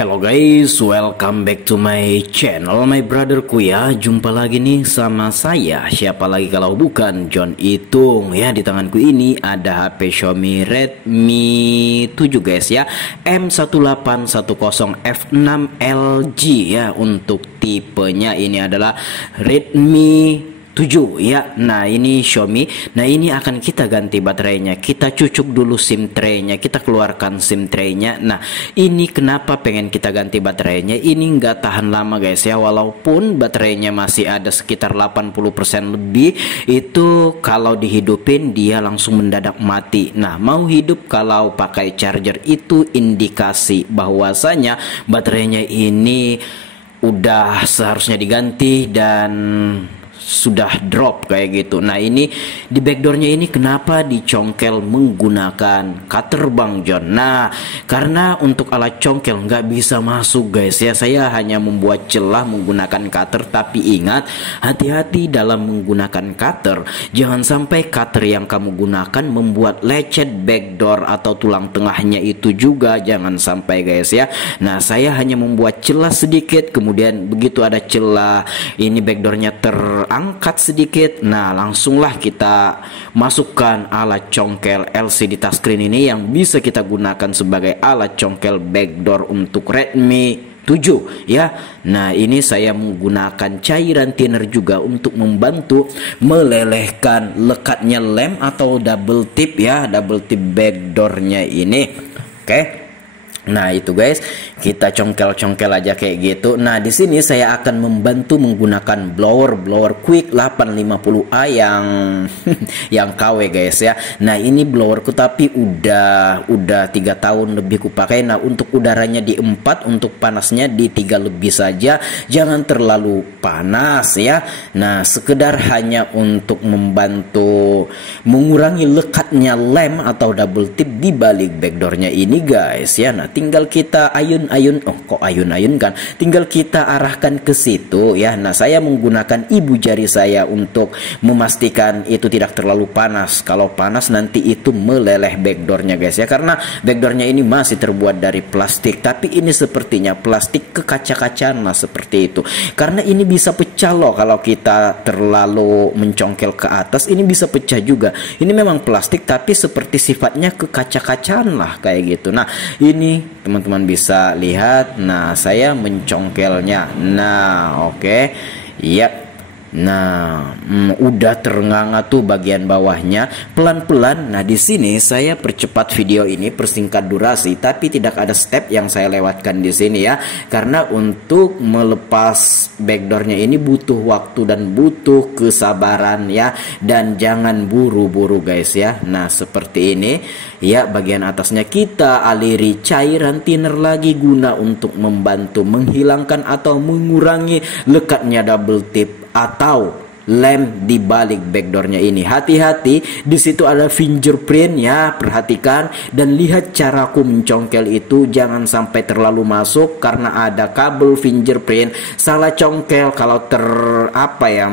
Hello guys, welcome back to my channel, my brotherku ya. Jumpa lagi nih sama saya. Siapa lagi kalau bukan John Itung ya. Di tanganku ini ada HP Xiaomi Redmi 7 guys ya, M1810F6LG ya. Untuk tipenya ini adalah Redmi 7 ya. Nah ini Xiaomi. Nah ini akan kita ganti baterainya. Kita cucuk dulu SIM tray-nya, kita keluarkan SIM tray-nya. Nah ini kenapa pengen kita ganti baterainya. Ini nggak tahan lama guys ya. Walaupun baterainya masih ada sekitar 80% lebih, itu kalau dihidupin dia langsung mendadak mati. Nah mau hidup kalau pakai charger itu indikasi bahwasanya baterainya ini udah seharusnya diganti dan sudah drop kayak gitu. Nah ini di backdoornya ini kenapa dicongkel menggunakan cutter Bang John? Nah karena untuk alat congkel nggak bisa masuk guys ya. Saya hanya membuat celah menggunakan cutter, tapi ingat hati-hati dalam menggunakan cutter. Jangan sampai cutter yang kamu gunakan membuat lecet backdoor atau tulang tengahnya itu juga, jangan sampai guys ya. Nah saya hanya membuat celah sedikit, kemudian begitu ada celah ini backdoornya angkat sedikit, nah langsunglah kita masukkan alat congkel LCD touchscreen ini yang bisa kita gunakan sebagai alat congkel backdoor untuk Redmi 7 ya. Nah ini saya menggunakan cairan thinner juga untuk membantu melelehkan lekatnya lem atau double tip ya, double tip backdoornya ini. Oke. Nah itu guys, kita congkel-congkel aja kayak gitu. Nah di sini saya akan membantu menggunakan blower quick 850A yang KW guys ya. Nah ini blowerku tapi udah 3 tahun lebih kupakai. Nah untuk udaranya di 4, untuk panasnya di 3 lebih saja, jangan terlalu panas ya. Nah sekedar hanya untuk membantu mengurangi lekatnya lem atau double tip di balik backdoornya ini guys ya. Nah tinggal kita ayun-ayun, kan, tinggal kita arahkan ke situ ya. Nah saya menggunakan ibu jari saya untuk memastikan itu tidak terlalu panas. Kalau panas nanti itu meleleh backdoornya guys ya, karena backdoornya ini masih terbuat dari plastik, tapi ini sepertinya plastik kekaca-kacaan lah seperti itu, karena ini bisa pecah loh kalau kita terlalu mencongkel ke atas. Ini bisa pecah juga. Ini memang plastik tapi seperti sifatnya kekaca-kacaan lah kayak gitu. Nah ini teman-teman bisa lihat. Nah saya mencongkelnya. Nah oke ya. Nah udah ternganga tuh bagian bawahnya pelan-pelan. Nah di sini saya percepat video ini, persingkat durasi, tapi tidak ada step yang saya lewatkan di sini ya, karena untuk melepas backdoornya ini butuh waktu dan butuh kesabaran ya, dan jangan buru-buru guys ya. Nah seperti ini ya, bagian atasnya kita aliri cairan thinner lagi guna untuk membantu menghilangkan atau mengurangi lekatnya double tip atau lem di balik backdoornya ini. Hati-hati, di situ ada fingerprint ya, perhatikan dan lihat caraku mencongkel itu, jangan sampai terlalu masuk karena ada kabel fingerprint. Salah congkel kalau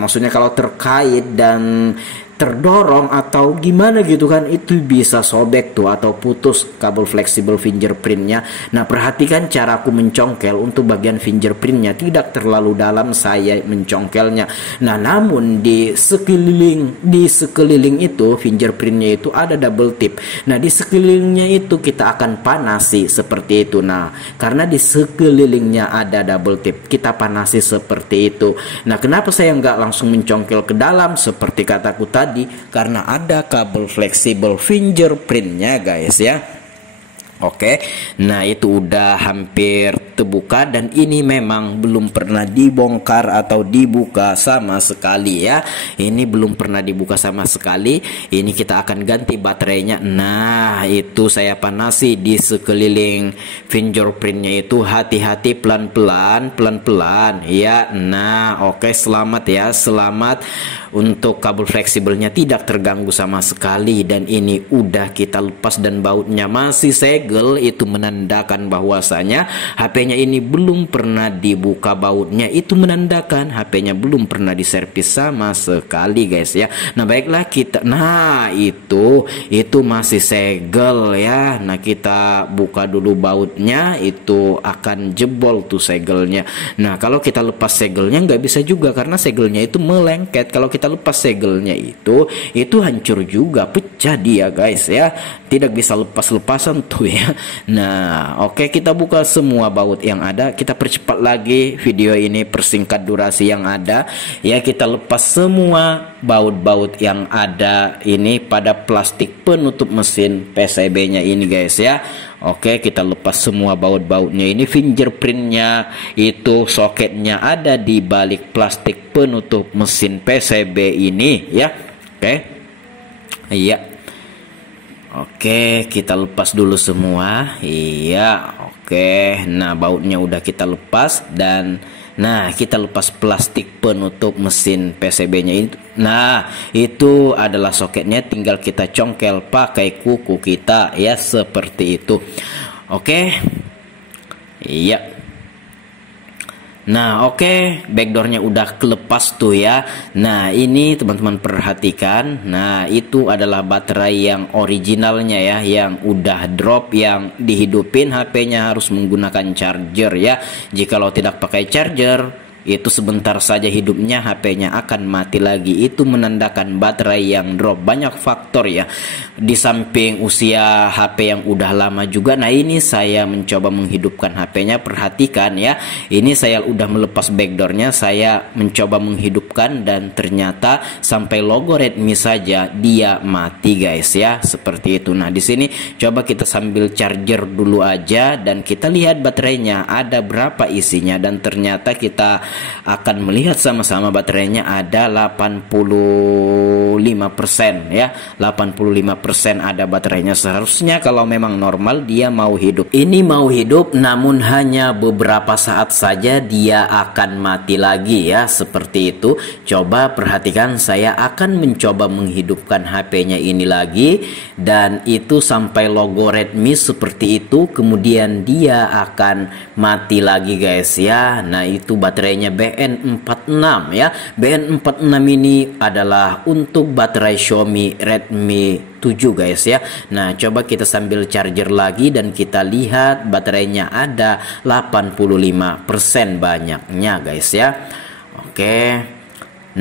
maksudnya kalau terkait dan terdorong atau gimana gitu kan, itu bisa sobek tuh atau putus kabel fleksibel fingerprintnya. Nah perhatikan caraku mencongkel untuk bagian fingerprintnya, tidak terlalu dalam saya mencongkelnya. Nah namun di sekeliling itu fingerprintnya itu ada double tip. Nah di sekelilingnya itu kita akan panasi seperti itu. Nah karena di sekelilingnya ada double tip, kita panasi seperti itu. Nah kenapa saya nggak langsung mencongkel ke dalam seperti kataku tadi? Karena ada kabel fleksibel fingerprintnya guys ya. Oke, nah itu udah hampir terbuka dan ini memang belum pernah dibongkar atau dibuka sama sekali ya. Ini belum pernah dibuka sama sekali. Ini kita akan ganti baterainya. Nah itu saya panasi di sekeliling fingerprintnya itu. Hati-hati, pelan-pelan ya. Nah oke, selamat ya, selamat untuk kabel fleksibelnya tidak terganggu sama sekali, dan ini udah kita lepas dan bautnya masih segel, itu menandakan bahwasanya HP-nya ini belum pernah dibuka bautnya, itu menandakan HP-nya belum pernah diservis sama sekali guys ya. Nah baiklah kita, nah itu masih segel ya. Nah kita buka dulu bautnya, itu akan jebol tuh segelnya. Nah kalau kita lepas segelnya nggak bisa juga karena segelnya itu melengket. Kalau kita lepas segelnya itu hancur juga, pecah dia guys ya, tidak bisa lepas-lepasan tuh ya. Nah oke, kita buka semua baut yang ada, kita percepat lagi video ini, persingkat durasi yang ada ya. Kita lepas semua baut-baut yang ada ini pada plastik penutup mesin PCB-nya ini guys ya. Oke, kita lepas semua baut-bautnya ini, fingerprintnya itu soketnya ada di balik plastik penutup mesin PCB ini ya. Oke, iya. Oke, kita lepas dulu semua. Iya, oke. Nah, bautnya udah kita lepas, dan nah kita lepas plastik penutup mesin PCB-nya itu. Nah, itu adalah soketnya, tinggal kita congkel pakai kuku kita ya, seperti itu. Oke. Iya. Nah oke, backdoornya udah kelepas tuh ya. Nah ini teman-teman perhatikan. Nah itu adalah baterai yang originalnya ya, yang udah drop, yang dihidupin HP-nya harus menggunakan charger ya. Jikalau tidak pakai charger, itu sebentar saja hidupnya, HP-nya akan mati lagi. Itu menandakan baterai yang drop. Banyak faktor ya, di samping usia HP yang udah lama juga. Nah ini saya mencoba menghidupkan HP-nya, perhatikan ya. Ini saya udah melepas backdoornya, saya mencoba menghidupkan, dan ternyata sampai logo Redmi saja dia mati guys ya, seperti itu. Nah di sini coba kita sambil charger dulu aja, dan kita lihat baterainya ada berapa isinya, dan ternyata kita akan melihat sama-sama baterainya ada 85% ya. 85% ada baterainya. Seharusnya kalau memang normal dia mau hidup, ini mau hidup, namun hanya beberapa saat saja dia akan mati lagi ya, seperti itu. Coba perhatikan, saya akan mencoba menghidupkan HP-nya ini lagi, dan itu sampai logo Redmi seperti itu, kemudian dia akan mati lagi guys ya. Nah itu baterainya BN46 ya. BN46 ini adalah untuk baterai Xiaomi Redmi 7 guys ya. Nah coba kita sambil charger lagi, dan kita lihat baterainya ada 85% banyaknya guys ya. Oke.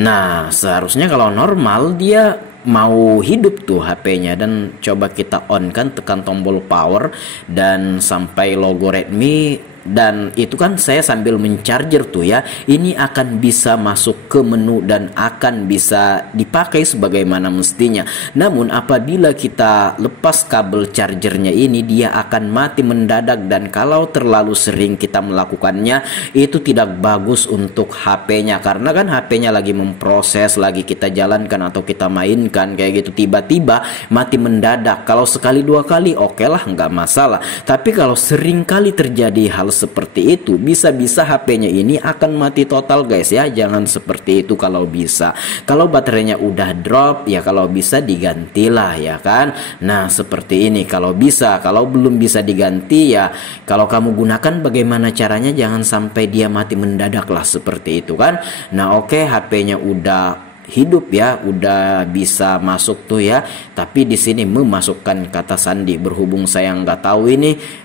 Nah seharusnya kalau normal dia mau hidup tuh HP-nya, dan coba kita on kan, tekan tombol power dan sampai logo Redmi, dan itu kan saya sambil mencharger tuh ya. Ini akan bisa masuk ke menu dan akan bisa dipakai sebagaimana mestinya. Namun apabila kita lepas kabel chargernya ini, dia akan mati mendadak, dan kalau terlalu sering kita melakukannya itu tidak bagus untuk HP-nya, karena kan HP-nya lagi memproses, lagi kita jalankan atau kita mainkan kayak gitu, tiba-tiba mati mendadak. Kalau sekali dua kali oke lah, nggak masalah, tapi kalau sering kali terjadi hal seperti itu, bisa-bisa HP-nya ini akan mati total guys ya. Jangan seperti itu kalau bisa. Kalau baterainya udah drop ya, kalau bisa digantilah ya kan. Nah seperti ini kalau bisa. Kalau belum bisa diganti ya, kalau kamu gunakan bagaimana caranya, jangan sampai dia mati mendadak lah, seperti itu kan. Nah oke, HP-nya udah hidup ya, udah bisa masuk tuh ya. Tapi di sini memasukkan kata sandi, berhubung saya nggak tahu ini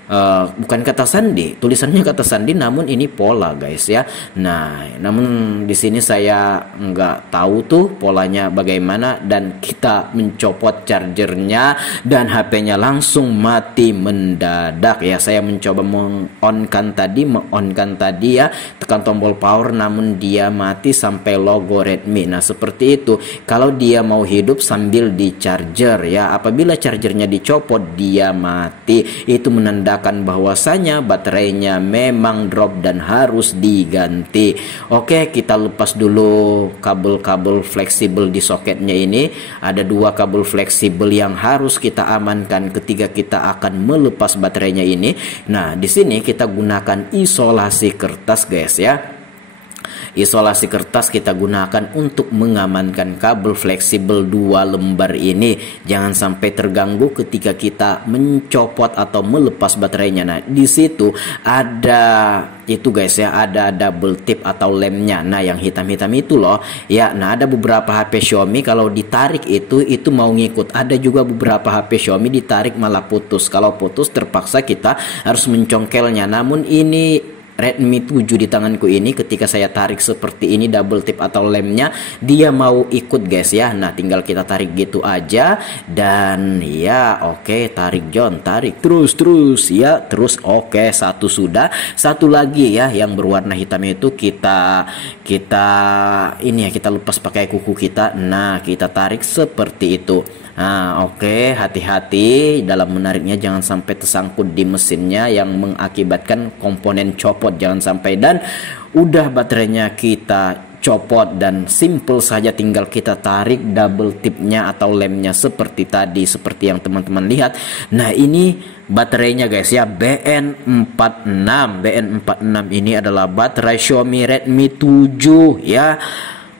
bukan kata sandi, tulisannya kata sandi, namun ini pola guys ya. Nah namun di sini saya nggak tahu tuh polanya bagaimana, dan kita mencopot chargernya dan HP-nya langsung mati mendadak ya. Saya mencoba mengonkan tadi ya, tekan tombol power, namun dia mati sampai logo Redmi. Nah seperti itu kalau dia mau hidup sambil di charger ya. Apabila chargernya dicopot dia mati, itu menandakan bahwasanya baterainya memang drop dan harus diganti. Oke, kita lepas dulu kabel-kabel fleksibel di soketnya ini. Ada dua kabel fleksibel yang harus kita amankan ketika kita akan melepas baterainya ini. Nah di sini kita gunakan isolasi kertas guys ya. isolasi kertas kita gunakan untuk mengamankan kabel fleksibel 2 lembar ini. Jangan sampai terganggu ketika kita mencopot atau melepas baterainya. Nah, di situ ada itu guys ya, ada double tip atau lemnya. Nah, yang hitam-hitam itu loh ya. Nah, ada beberapa HP Xiaomi kalau ditarik itu mau ngikut. Ada juga beberapa HP Xiaomi ditarik malah putus. Kalau putus terpaksa kita harus mencongkelnya. Namun ini Redmi 7 di tanganku ini, ketika saya tarik seperti ini double tip atau lemnya, dia mau ikut guys ya. Nah, tinggal kita tarik gitu aja dan ya oke, tarik John, tarik terus ya, terus oke, satu sudah. Satu lagi ya yang berwarna hitam itu kita ini ya, kita lepas pakai kuku kita. Nah, kita tarik seperti itu. Nah, oke, hati-hati dalam menariknya, jangan sampai tersangkut di mesinnya yang mengakibatkan komponen copot, jangan sampai. Dan udah baterainya kita copot dan simple saja, tinggal kita tarik double tipnya atau lemnya seperti tadi, seperti yang teman-teman lihat. Nah, ini baterainya guys ya, BN46 ini adalah baterai Xiaomi Redmi 7 ya.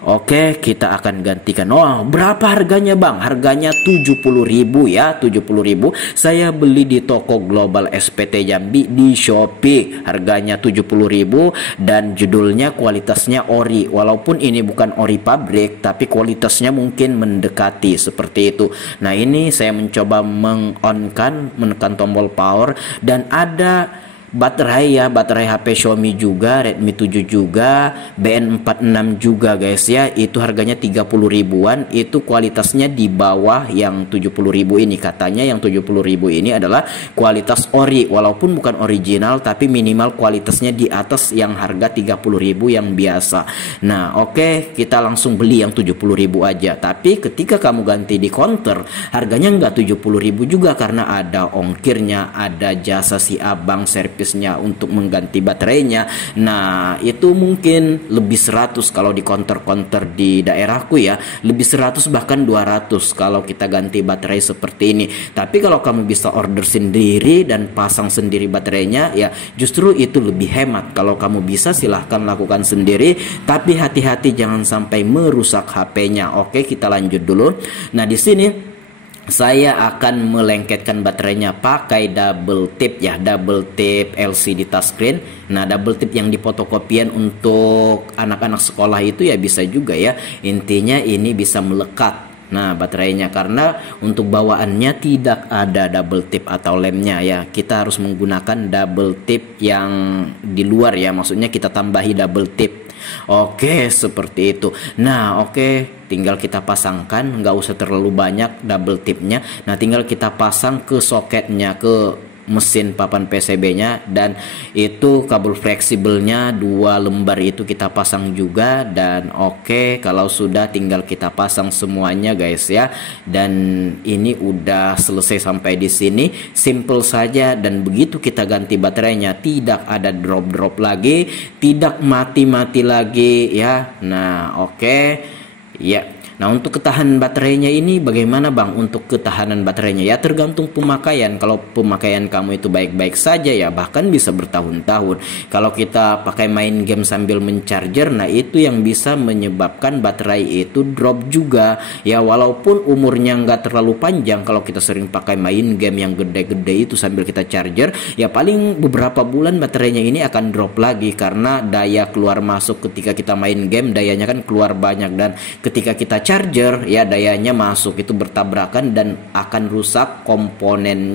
Oke, kita akan gantikan. Oh, berapa harganya bang? Harganya 70.000 ya, 70.000. Saya beli di toko Global SPT Jambi di Shopee. Harganya 70.000 dan judulnya kualitasnya ori. Walaupun ini bukan ori pabrik, tapi kualitasnya mungkin mendekati seperti itu. Nah, ini saya mencoba menekan tombol power dan ada baterai ya, baterai HP Xiaomi juga, Redmi 7 juga, BN46 juga guys ya. Itu harganya 30 ribuan. Itu kualitasnya di bawah yang 70.000 ini. Katanya yang 70.000 ini adalah kualitas ori, walaupun bukan original, tapi minimal kualitasnya di atas yang harga 30.000 yang biasa. Nah, oke, kita langsung beli yang 70.000 aja. Tapi ketika kamu ganti di counter, harganya nggak 70.000 juga, karena ada ongkirnya, ada jasa si abang servis untuk mengganti baterainya. Nah, itu mungkin lebih 100 kalau di counter-counter di daerahku ya, lebih 100 bahkan 200 kalau kita ganti baterai seperti ini. Tapi kalau kamu bisa order sendiri dan pasang sendiri baterainya ya, justru itu lebih hemat. Kalau kamu bisa, silahkan lakukan sendiri, tapi hati-hati jangan sampai merusak HP-nya. Oke, kita lanjut dulu. Nah, di sini saya akan melengketkan baterainya pakai double tip ya, double tip LCD touchscreen. Nah, double tip yang dipotokopian untuk anak-anak sekolah itu ya bisa juga ya. Intinya ini bisa melekat. Nah, baterainya, karena untuk bawaannya tidak ada double tip atau lemnya ya. Kita harus menggunakan double tip yang di luar ya. Maksudnya kita tambahi double tip. Oke, seperti itu. Nah, oke, tinggal kita pasangkan, nggak usah terlalu banyak double tipnya. Nah, tinggal kita pasang ke soketnya, ke mesin papan PCB-nya, dan itu kabel fleksibelnya 2 lembar itu kita pasang juga. Dan oke, kalau sudah tinggal kita pasang semuanya guys ya. Dan ini udah selesai sampai di sini, simple saja. Dan begitu kita ganti baterainya, tidak ada drop-drop lagi, tidak mati-mati lagi ya. Nah, oke ya. Nah, untuk ketahanan baterainya ini bagaimana bang? Untuk ketahanan baterainya ya tergantung pemakaian. Kalau pemakaian kamu itu baik-baik saja ya, bahkan bisa bertahun-tahun. Kalau kita pakai main game sambil mencharger, nah itu yang bisa menyebabkan baterai itu drop juga ya. Walaupun umurnya nggak terlalu panjang, kalau kita sering pakai main game yang gede-gede itu sambil kita charger, ya paling beberapa bulan baterainya ini akan drop lagi, karena daya keluar masuk ketika kita main game, dayanya kan keluar banyak, dan ketika kita charger ya dayanya masuk, itu bertabrakan dan akan rusak komponen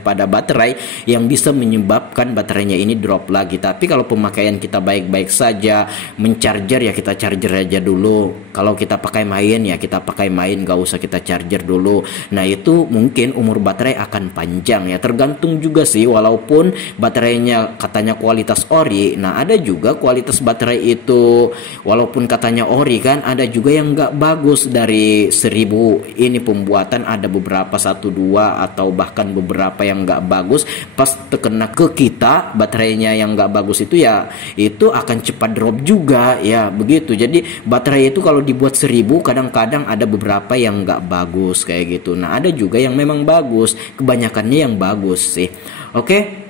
pada baterai yang bisa menyebabkan baterainya ini drop lagi. Tapi kalau pemakaian kita baik-baik saja, mencharger ya kita charger aja dulu. Kalau kita pakai main ya kita pakai main, gak usah kita charger dulu. Nah, itu mungkin umur baterai akan panjang ya, tergantung juga sih. Walaupun baterainya katanya kualitas ori, nah ada juga kualitas baterai itu walaupun katanya ori kan, ada juga yang gak bagus. Dari 1000 ini pembuatan, ada beberapa 1-2 atau bahkan beberapa yang nggak bagus. Pas terkena ke kita baterainya yang nggak bagus itu ya, itu akan cepat drop juga ya, begitu. Jadi baterai itu kalau dibuat 1000, kadang-kadang ada beberapa yang nggak bagus kayak gitu. Nah, ada juga yang memang bagus, kebanyakannya yang bagus sih. Oke.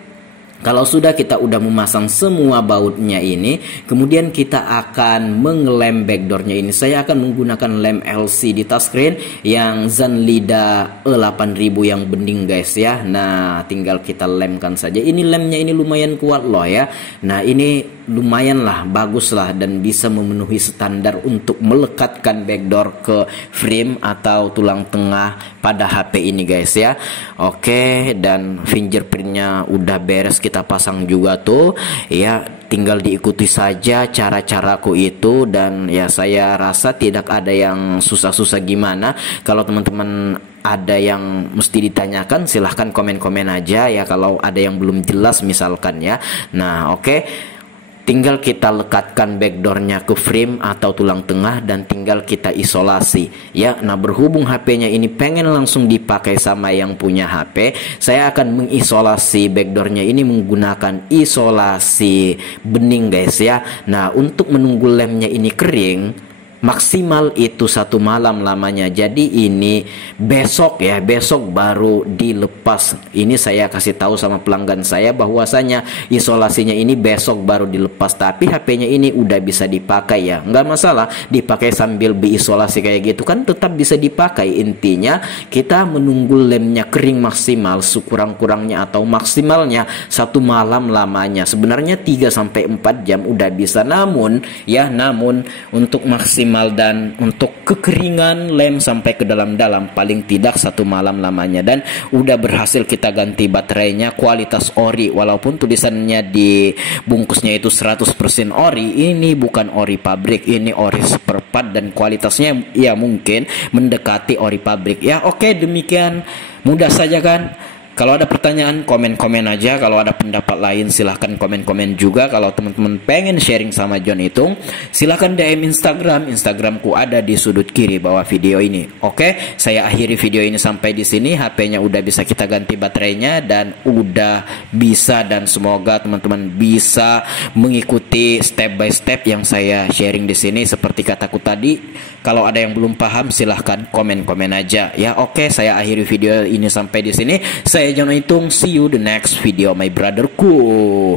Kalau sudah kita udah memasang semua bautnya ini, kemudian kita akan mengelem backdoornya ini. Saya akan menggunakan lem LCD touchscreen yang Zanlida E8000 yang bening guys ya. Nah, tinggal kita lemkan saja. Ini lemnya ini lumayan kuat loh ya. Nah, ini lumayan lah, bagus lah, dan bisa memenuhi standar untuk melekatkan backdoor ke frame atau tulang tengah pada HP ini guys ya. Oke, dan fingerprintnya udah beres kita pasang juga tuh ya, tinggal diikuti saja cara-caraku itu, dan ya saya rasa tidak ada yang susah-susah gimana. Kalau teman-teman ada yang mesti ditanyakan, silahkan komen-komen aja ya kalau ada yang belum jelas misalkan ya. Nah oke, tinggal kita lekatkan backdoornya ke frame atau tulang tengah dan tinggal kita isolasi ya. Nah berhubung HP-nya ini pengen langsung dipakai sama yang punya HP, saya akan mengisolasi backdoornya ini menggunakan isolasi bening guys ya. Nah untuk menunggu lemnya ini kering maksimal itu 1 malam lamanya. Jadi ini besok ya, besok baru dilepas. Ini saya kasih tahu sama pelanggan saya bahwasanya isolasinya ini besok baru dilepas. Tapi HP-nya ini udah bisa dipakai ya, nggak masalah dipakai sambil diisolasi kayak gitu kan, tetap bisa dipakai. Intinya kita menunggu lemnya kering maksimal sekurang-kurangnya atau maksimalnya 1 malam lamanya. Sebenarnya 3-4 jam udah bisa, namun untuk maksimal dan untuk kekeringan lem sampai ke dalam-dalam paling tidak 1 malam lamanya. Dan udah berhasil kita ganti baterainya, kualitas ori, walaupun tulisannya di bungkusnya itu 100% ori, ini bukan ori pabrik, ini ori spare part dan kualitasnya ya mungkin mendekati ori pabrik ya. Oke, demikian mudah saja kan. Kalau ada pertanyaan, komen-komen aja. Kalau ada pendapat lain, silahkan komen-komen juga. Kalau teman-teman pengen sharing sama John Itung, silahkan DM Instagram. Instagramku ada di sudut kiri bawah video ini. Oke, saya akhiri video ini sampai di sini. HP-nya udah bisa kita ganti baterainya dan udah bisa, dan semoga teman-teman bisa mengikuti step by step yang saya sharing di sini. Seperti kataku tadi, kalau ada yang belum paham, silahkan komen-komen aja ya. Oke, saya akhiri video ini sampai di sini. Saya John Itung, see you the next video my brotherku.